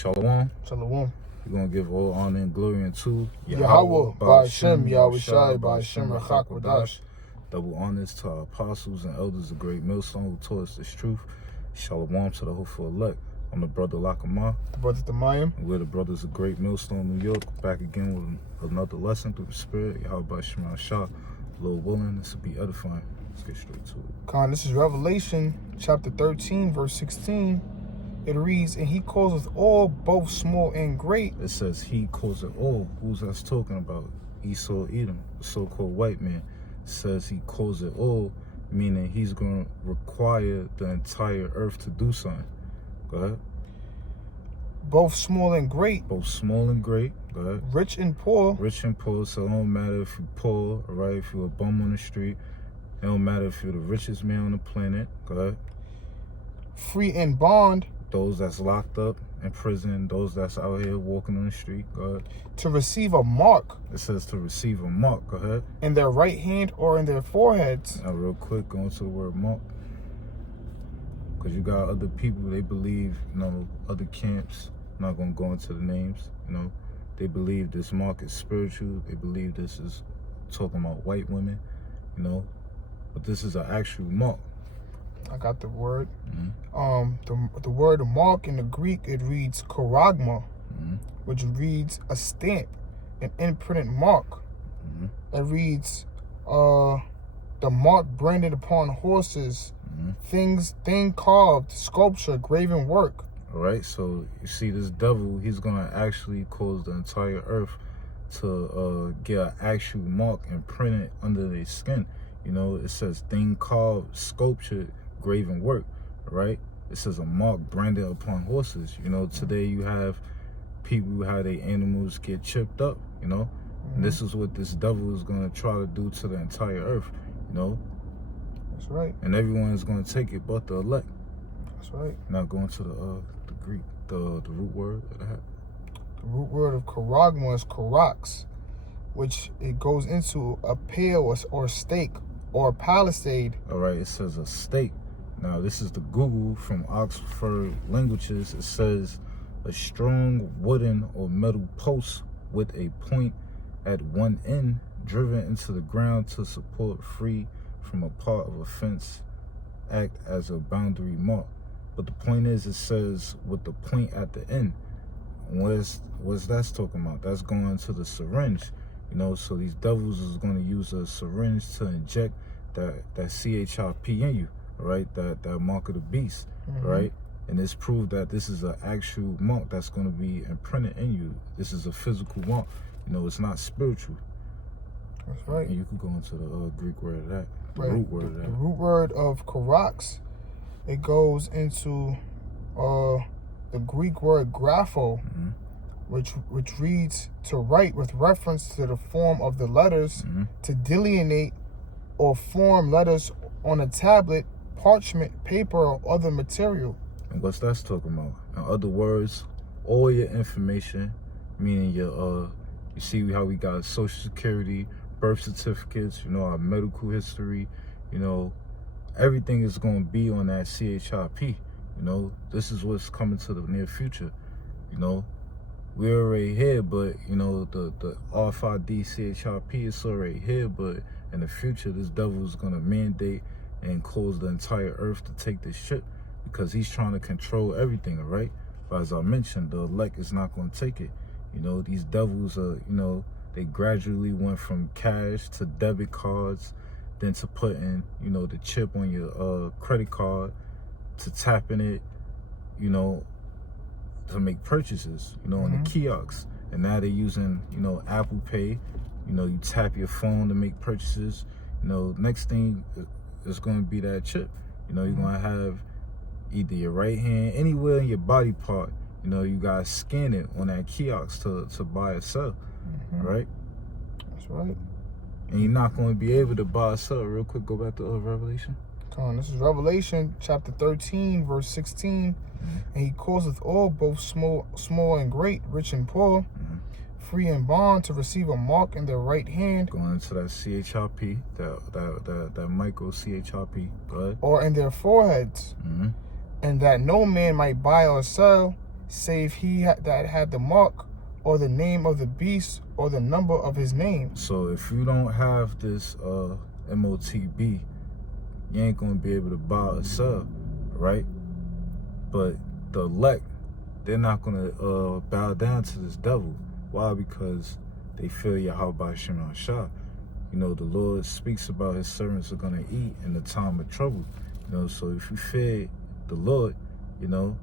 Shalom. Shalom. We're going to give all honor and glory unto Yahweh, Ba'ashem, Yahweh Shai, Ba'ashem, Rachak Wadash. Double honors to our apostles and elders of Great Millstone who taught us this truth. Shalom to the hopeful elect. I'm the brother Charagma. The brother Tamayim. And we're the brothers of Great Millstone, New York. Back again with another lesson through the Spirit. Yahweh Ba'ashem, Shah. Lord willing, this will be edifying. Let's get straight to it. Khan, this is Revelation chapter 13, verse 16. It reads, and he causeth all, both small and great. It says he calls it all. Who's that's talking about? Esau, Edom, the so-called white man. Says he calls it all, meaning he's going to require the entire earth to do something. Go ahead. Both small and great. Both small and great. Go ahead. Rich and poor. Rich and poor. So it don't matter if you're poor, all right? If you're a bum on the street. It don't matter if you're the richest man on the planet. Go ahead. Free and bond. Those that's locked up in prison, those that's out here walking on the street. Go ahead. To receive a mark. It says to receive a mark. Go ahead. In their right hand or in their foreheads. Now, real quick, go into the word mark. Because you got other people, they believe, other camps. I'm not going to go into the names, They believe this mark is spiritual. They believe this is talking about white women, But this is an actual mark. I got the word. Mm-hmm. The word mark in the Greek, it reads Charagma, which reads a stamp, an imprinted mark. It reads the mark branded upon horses, thing carved, sculpture, graven work. All right, so you see this devil, he's going to actually cause the entire earth to get an actual mark and print it under their skin. It says thing carved, sculpture, graven work, right? It says a mark branded upon horses. Today you have people who have their animals get chipped up, And this is what this devil is going to try to do to the entire earth, That's right. And everyone is going to take it but the elect. That's right. Now going to the Greek, the root word of that. The root word of Charagma is karax, which it goes into a pale or stake or palisade. All right, it says a stake. Now, this is the Google from Oxford Languages. It says a strong wooden or metal post with a point at one end driven into the ground to support free from a part of a fence, act as a boundary mark. But the point is, it says with the point at the end. What's that's talking about? That's going to the syringe. So these devils is going to use a syringe to inject that CHIP in you, all right? That mark of the beast, right? And it's proved that this is an actual mark that's going to be imprinted in you. This is a physical mark. It's not spiritual. That's right. And you can go into the Greek word of that, the right. root word of that. The root word of karax, it goes into the Greek word grapho, which reads to write with reference to the form of the letters, to delineate or form letters on a tablet, parchment, paper, or other material. And what's that's talking about? In other words, all your information, meaning your you see how we got Social Security, birth certificates, our medical history, everything is going to be on that CHIP. This is what's coming to the near future. We're already here, but the RFID CHIP is already here, but in the future this devil is going to mandate and cause the entire earth to take this shit because he's trying to control everything, all right? But as I mentioned, the elect is not going to take it. These devils are, they gradually went from cash to debit cards, then to putting, the chip on your credit card, to tapping it, to make purchases, in the kiosks. And now they're using, Apple Pay. You tap your phone to make purchases. Next thing is going to be that chip. You're going to have either your right hand, anywhere in your body part, you got to scan it on that kiosk to buy or sell, right? That's right. And you're not going to be able to buy or sell. Real quick, go back to Revelation. Come on, this is Revelation chapter 13, verse 16. And he causeth all, both small and great, rich and poor, free and bond, to receive a mark in their right hand. Going into that CHIP, that micro CHIP. Go ahead. Or in their foreheads. And that no man might buy or sell, save he that had the mark, or the name of the beast, or the number of his name. So if you don't have this MOTB, you ain't gonna be able to buy or sell, right? But the elect, they're not gonna bow down to this devil. Why? Because they feel Yahweh Shem Shah. You know, the Lord speaks about his servants are gonna eat in the time of trouble. You know, so if you fear the Lord, you know,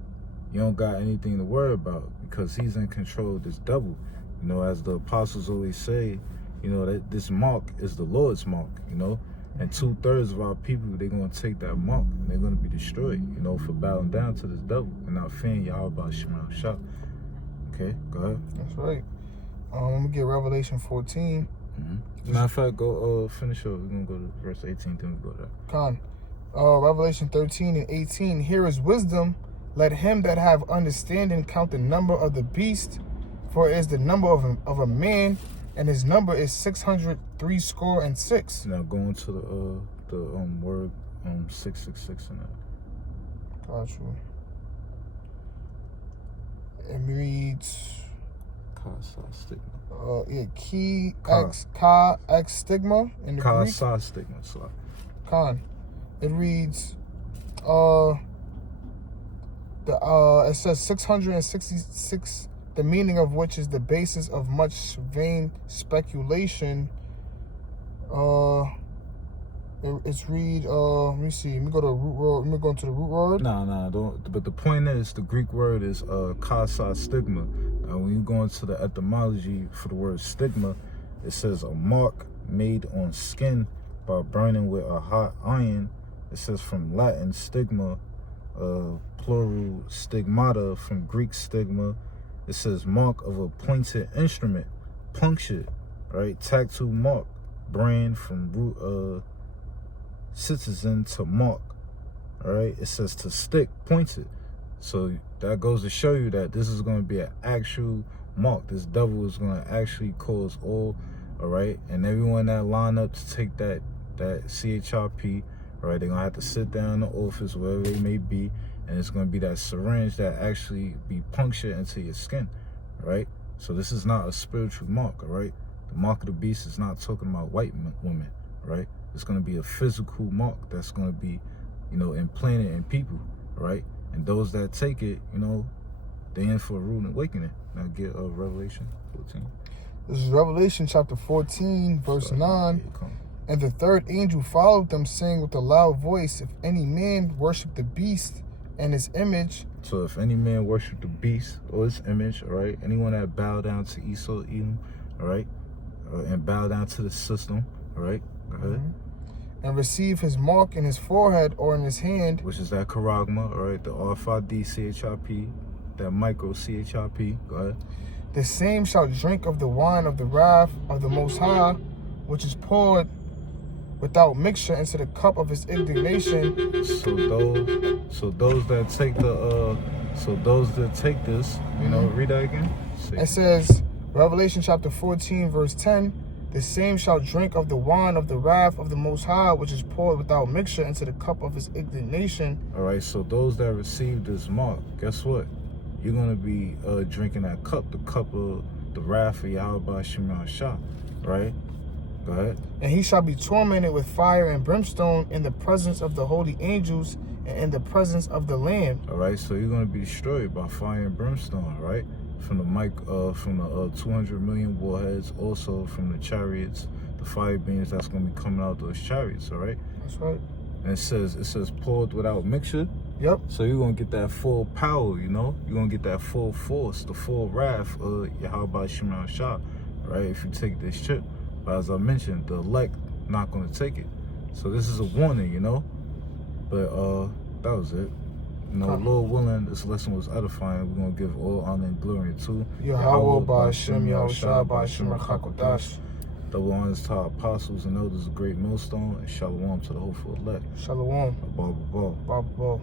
you don't got anything to worry about because he's in control of this devil. You know, as the apostles always say, you know, that this mark is the Lord's mark, you know, and 2/3 of our people, they're going to take that mark and they're going to be destroyed, you know, for bowing down to this devil and not fearing Yahweh Shema Shah. Okay, go ahead. That's right. I'm going to get Revelation 14. Matter of fact, go finish up. We're going to go to verse 18, then we go there. Con. Revelation 13 and 18. Here is wisdom. Let him that have understanding count the number of the beast, for it is the number of a man, and his number is 666. Now going to the word 666 in that. Got you. It reads stigma. Ka X stigma in the Greek. Stigma. So. Con. It reads it says 666, the meaning of which is the basis of much vain speculation. It's read let me see. Let me go to the root word. Let me go into the root word. Nah, don't. But the point is, the Greek word is kasa stigma. When you go into the etymology for the word stigma, it says a mark made on skin by burning with a hot iron. It says from Latin stigma, plural stigmata, from Greek stigma. It says mark of a pointed instrument, punctured, right? Tactile mark, brand from root citizen to mark, all right? It says to stick, pointed. So that goes to show you that this is going to be an actual mark. This devil is going to actually cause all right? And everyone that line up to take that CHRP, all right, they're going to have to sit down in the office, wherever they may be, and it's going to be that syringe that actually be punctured into your skin, right? So this is not a spiritual mark, all right? The mark of the beast is not talking about white women, right? It's going to be a physical mark that's going to be, you know, implanted in people, right? And those that take it, you know, they in for a rude awakening. Now get Revelation 14. This is Revelation chapter 14, verse 9. And the third angel followed them, saying with a loud voice, if any man worship the beast and his image. So if any man worship the beast or his image, all right, anyone that bow down to Esau, Edom, all right, and bow down to the system, all right, go ahead. And receive his mark in his forehead or in his hand. Which is that Charagma, all right, the RFID CHRP, that micro CHRP, go ahead. The same shall drink of the wine of the wrath of the Most High, which is poured without mixture into the cup of his indignation. So those that take this, you know, read that again. It says, Revelation chapter 14, verse 10, the same shall drink of the wine of the wrath of the Most High, which is poured without mixture into the cup of his indignation. All right, so those that receive this mark, guess what? You're going to be drinking that cup, the cup of the wrath of Yahweh Shema Shah, right? Go ahead. And he shall be tormented with fire and brimstone in the presence of the holy angels and in the presence of the Lamb. All right, so you're going to be destroyed by fire and brimstone, right? From the 200 million warheads, also from the chariots, the fire beams that's going to be coming out those chariots, all right? That's right. And it says poured without mixture. Yep. So you're going to get that full power, you know? You're going to get that full force, the full wrath of Yahweh Shema Shah, right? If you take this chip. But as I mentioned, the elect not going to take it. So this is a warning, you know? But that was it. You know, Lord willing, this lesson was edifying. We're going to give all honor and glory to Yahweh Ba'Shem Yahushua Ba'Shem Chakodash. Double honors to our apostles and elders of Great Millstone, and shalom to the hopeful elect. Shalom. Abba. Baba.